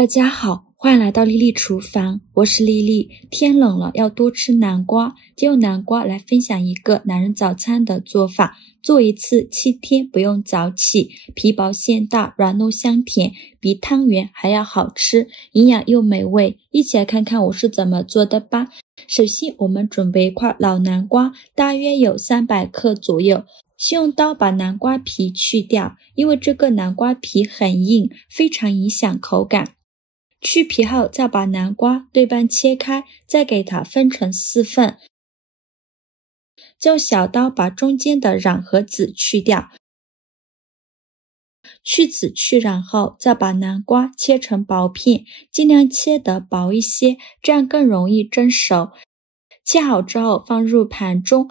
大家好，欢迎来到丽丽厨房，我是丽丽。天冷了要多吃南瓜，就用南瓜来分享一个男人早餐的做法，做一次7天不用早起，皮薄馅大，软糯香甜，比汤圆还要好吃，营养又美味。一起来看看我是怎么做的吧。首先我们准备一块老南瓜，大约有300克左右。先用刀把南瓜皮去掉，因为这个南瓜皮很硬，非常影响口感。去皮后再把南瓜对半切开，再给它分成4份，用小刀把中间的瓤和籽去掉。去籽去瓤后，再把南瓜切成薄片，尽量切得薄一些，这样更容易蒸熟。切好之后放入盘中，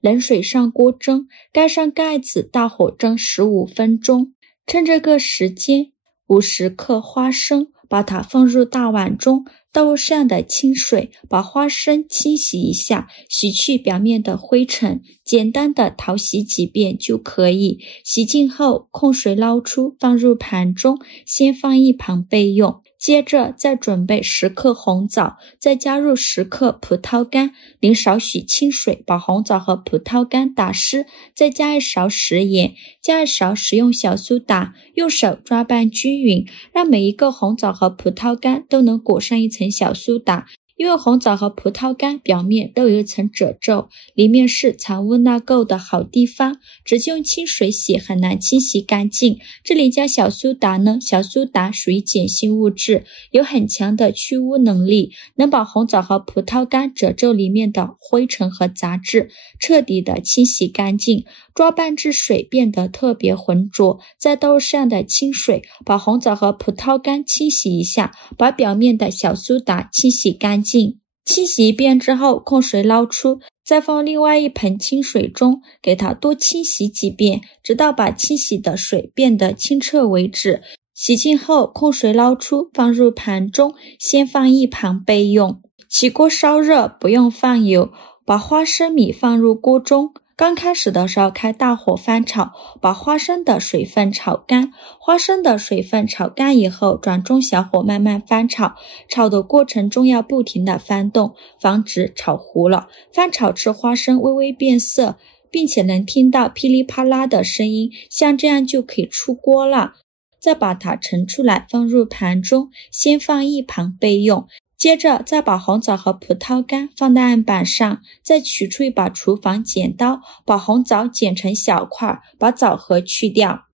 冷水上锅蒸，盖上盖子，大火蒸15分钟。趁这个时间，50克花生，把它放入大碗中，倒入适量的清水，把花生清洗一下，洗去表面的灰尘，简单的淘洗几遍就可以。洗净后控水捞出，放入盘中，先放一旁备用。接着再准备10克红枣，再加入10克葡萄干，淋少许清水，把红枣和葡萄干打湿，再加1勺食盐，加1勺食用小苏打，用手抓拌均匀，让每一个红枣和葡萄干都能裹上一层小苏打。因为红枣和葡萄干表面都有一层褶皱，里面是藏污纳垢的好地方，直接用清水洗很难清洗干净。这里加小苏打呢，小苏打属于碱性物质，有很强的去污能力，能把红枣和葡萄干褶皱里面的灰尘和杂质彻底的清洗干净。抓拌至水变得特别浑浊，再倒入适量的清水，把红枣和葡萄干清洗一下，把表面的小苏打清洗干净。清洗一遍之后控水捞出，再放另外一盆清水中，给它多清洗几遍，直到把清洗的水变得清澈为止。洗净后控水捞出，放入盘中，先放一旁备用。起锅烧热，不用放油，把花生米放入锅中。刚开始的时候开大火翻炒，把花生的水分炒干。花生的水分炒干以后，转中小火慢慢翻炒。炒的过程中要不停地翻动，防止炒糊了。翻炒至花生微微变色，并且能听到噼里啪啦的声音，像这样就可以出锅了。再把它盛出来，放入盘中，先放一旁备用。接着再把红枣和葡萄干放在案板上，再取出一把厨房剪刀，把红枣剪成小块，把枣核去掉。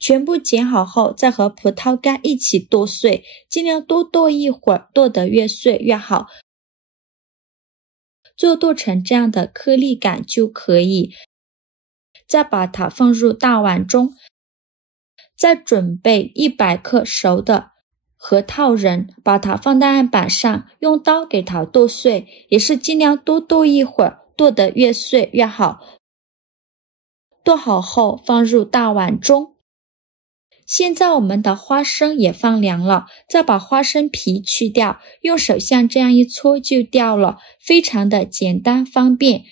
全部剪好后，再和葡萄干一起剁碎，尽量多剁一会儿，剁得越碎越好。剁成这样的颗粒感就可以。再把它放入大碗中，再准备100克熟的核桃仁，把它放在案板上，用刀给它剁碎，也是尽量多剁一会儿，剁得越碎越好。剁好后放入大碗中。现在我们的花生也放凉了，再把花生皮去掉，用手像这样一搓就掉了，非常的简单方便。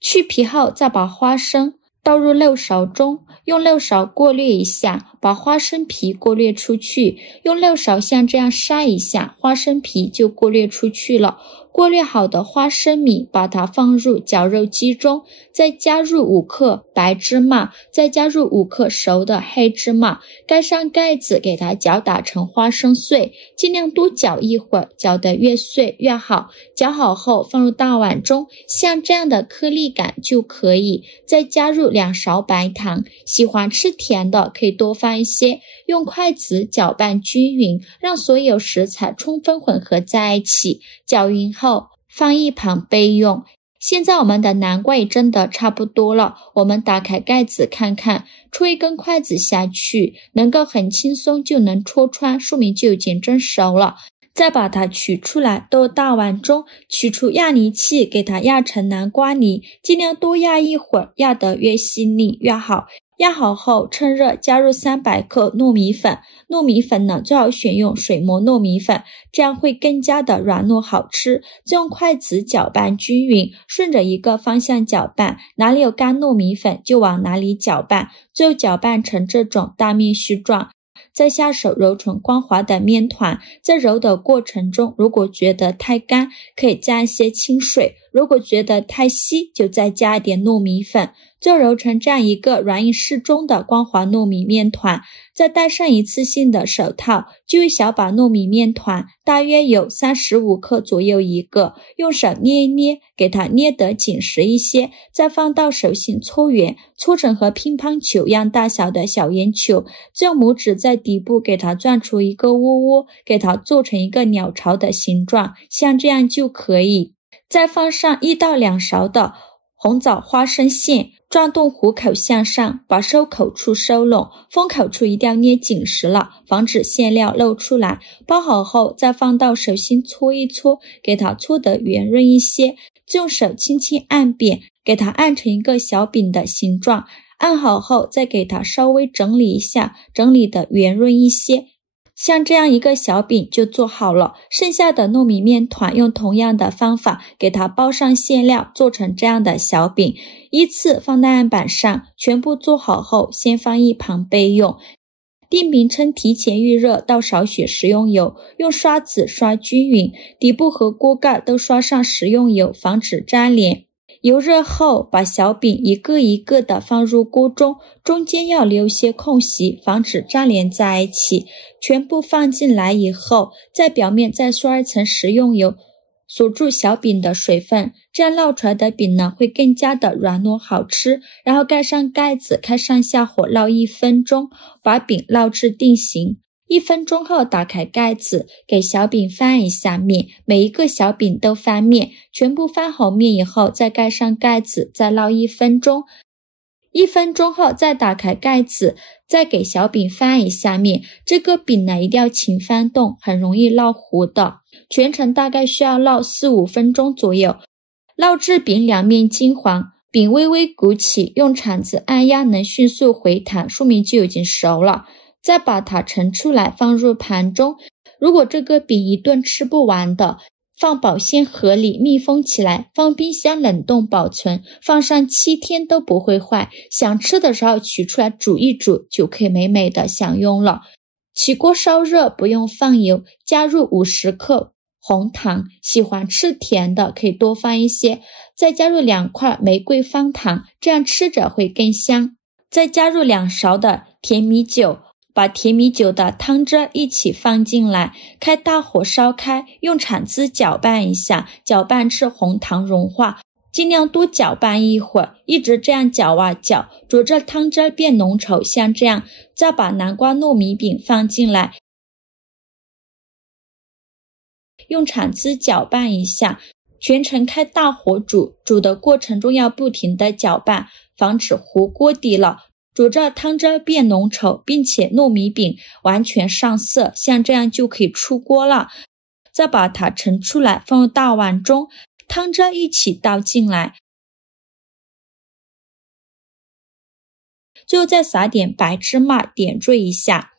去皮后再把花生倒入漏勺中，用漏勺过滤一下，把花生皮过滤出去，用漏勺像这样筛一下，花生皮就过滤出去了。过滤好的花生米把它放入绞肉机中，再加入5克白芝麻，再加入5克熟的黑芝麻，盖上盖子给它搅打成花生碎，尽量多搅一会儿，搅得越碎越好。搅好后放入大碗中，像这样的颗粒感就可以。再加入2勺白糖，喜欢吃甜的可以多放一些，用筷子搅拌均匀，让所有食材充分混合在一起。搅匀后放一旁备用。现在我们的南瓜也蒸得差不多了，我们打开盖子看看，戳一根筷子下去，能够很轻松就能戳穿，说明就已经蒸熟了。再把它取出来，倒入大碗中，取出压泥器，给它压成南瓜泥，尽量多压一会儿，压得越细腻越好。压好后趁热加入300克糯米粉，糯米粉呢最好选用水磨糯米粉，这样会更加的软糯好吃。再用筷子搅拌均匀，顺着一个方向搅拌，哪里有干糯米粉就往哪里搅拌，最后搅拌成这种大面絮状。再下手揉成光滑的面团，在揉的过程中，如果觉得太干，可以加一些清水，如果觉得太稀，就再加一点糯米粉，就揉成这样一个软硬适中的光滑糯米面团。再戴上一次性的手套，就一小把糯米面团，大约有35克左右一个，用手捏一捏，给它捏得紧实一些，再放到手心搓圆，搓成和乒乓球一样大小的小圆球，再用拇指在底部给它转出一个窝窝，给它做成一个鸟巢的形状，像这样就可以。再放上1到2勺的红枣花生馅，转动虎口向上，把收口处收拢，封口处一定要捏紧实了，防止馅料漏出来。包好后再放到手心搓一搓，给它搓得圆润一些，再用手轻轻按扁，给它按成一个小饼的形状。按好后再给它稍微整理一下，整理得圆润一些，像这样一个小饼就做好了。剩下的糯米面团用同样的方法给它包上馅料，做成这样的小饼，依次放在案板上，全部做好后先放一旁备用。定饼称提前预热到少许食用油，用刷子刷均匀，底部和锅盖都刷上食用油，防止粘连。油热后，把小饼一个一个的放入锅中，中间要留些空隙，防止粘连在一起。全部放进来以后，在表面再刷一层食用油，锁住小饼的水分，这样烙出来的饼呢会更加的软糯好吃。然后盖上盖子，开上下火烙1分钟，把饼烙至定型。1分钟后打开盖子，给小饼翻一下面，每一个小饼都翻面，全部翻好面以后再盖上盖子，再烙1分钟。1分钟后再打开盖子，再给小饼翻一下面，这个饼呢一定要勤翻动，很容易烙糊的。全程大概需要烙4-5分钟左右，烙至饼两面金黄，饼微微鼓起，用铲子按压能迅速回弹，说明就已经熟了。再把它盛出来放入盘中，如果这个饼一顿吃不完的，放保鲜盒里密封起来，放冰箱冷冻保存，放上7天都不会坏，想吃的时候取出来煮一煮，就可以美美的享用了。起锅烧热，不用放油，加入50克红糖，喜欢吃甜的可以多放一些，再加入2块玫瑰方糖，这样吃着会更香。再加入2勺的甜米酒，把甜米酒的汤汁一起放进来，开大火烧开，用铲子搅拌一下，搅拌至红糖融化，尽量多搅拌一会儿，一直这样搅啊搅，煮着汤汁变浓稠，像这样。再把南瓜糯米饼放进来，用铲子搅拌一下，全程开大火煮，煮的过程中要不停的搅拌，防止糊锅底了。煮着汤汁变浓稠，并且糯米饼完全上色，像这样就可以出锅了。再把它盛出来，放入大碗中，汤汁一起倒进来，最后再撒点白芝麻点缀一下。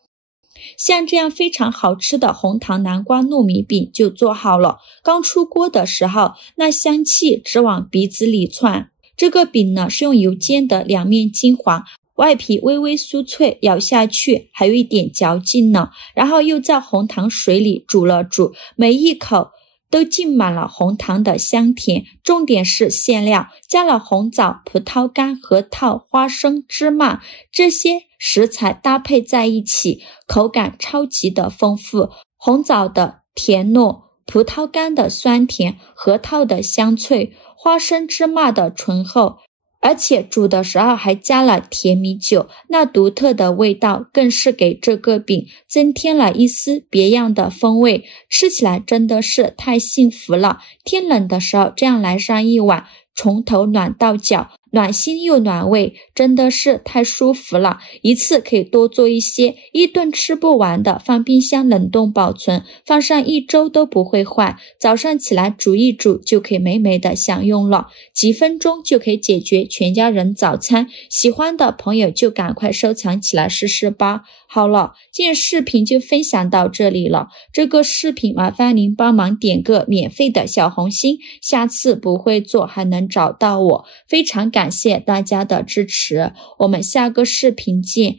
像这样非常好吃的红糖南瓜糯米饼就做好了。刚出锅的时候，那香气直往鼻子里窜。这个饼呢是用油煎的，两面金黄，外皮微微酥脆，咬下去还有一点嚼劲呢。然后又在红糖水里煮了煮，每一口都浸满了红糖的香甜。重点是馅料，加了红枣、葡萄干、核桃、花生、芝麻，这些食材搭配在一起，口感超级的丰富。红枣的甜糯，葡萄干的酸甜，核桃的香脆，花生芝麻的醇厚，而且煮的时候还加了甜米酒，那独特的味道更是给这个饼增添了一丝别样的风味，吃起来真的是太幸福了。天冷的时候这样来上一碗，从头暖到脚，暖心又暖胃，真的是太舒服了。一次可以多做一些，一顿吃不完的，放冰箱冷冻保存，放上1周都不会坏。早上起来煮一煮就可以美美的享用了，几分钟就可以解决全家人早餐。喜欢的朋友就赶快收藏起来试试吧。好了，今天视频就分享到这里了。这个视频麻烦您帮忙点个免费的小红心，下次不会做还能找到我。非常感谢大家的支持，我们下个视频见。